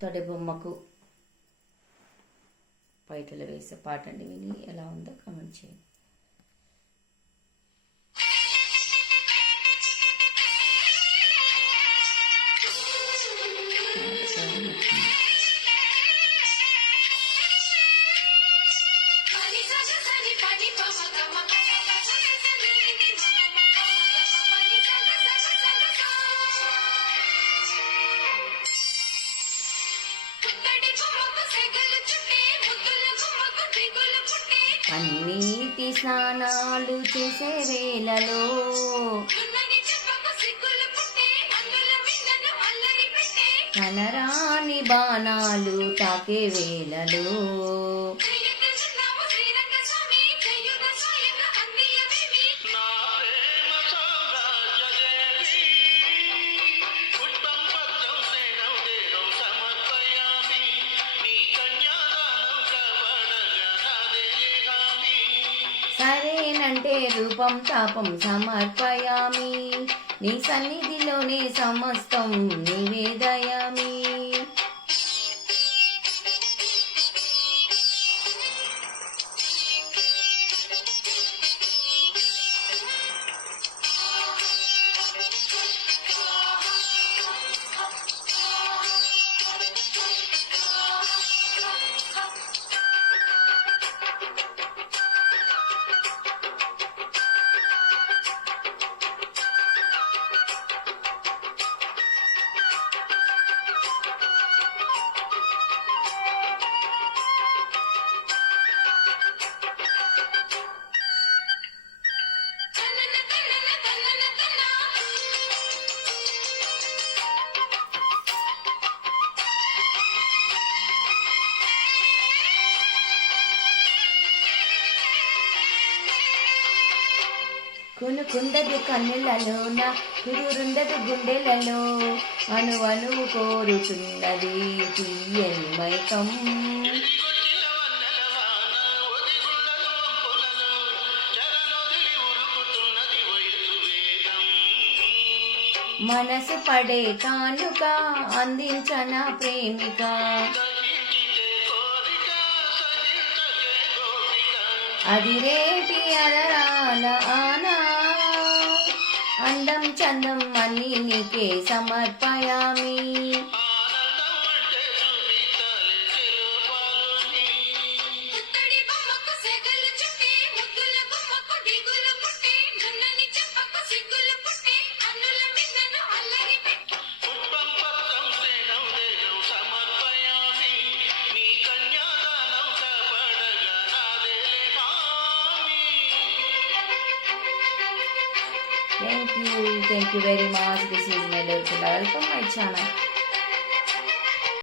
పుత్తడి బొమ్మకు పైటలు వేసే పాట అండి. విని ఎలా ఉందో కామెంట్ చేయండి. అన్నిటి స్నానాలు చేసే వేళలో కనరాని బాణాలు తాకే వేళలో సరేనంటే రూపం తాపం సమర్పయామి, నీ సన్నిధిలోనే సమస్తం నివేదయామి. కొనుకుండదు కన్నులలోన కుదురుండదు గుండెలలో, అణువణువు కోరుతున్నది తీయని మైకం. మనసు పడే కానుక అందించన ప్రేమిక, అది రేటి అలరాల ఆనా, అందం చందం అన్ని నీకే సమర్పయామి. Thank you very much. This is Nelore Pilla. Welcome my channel.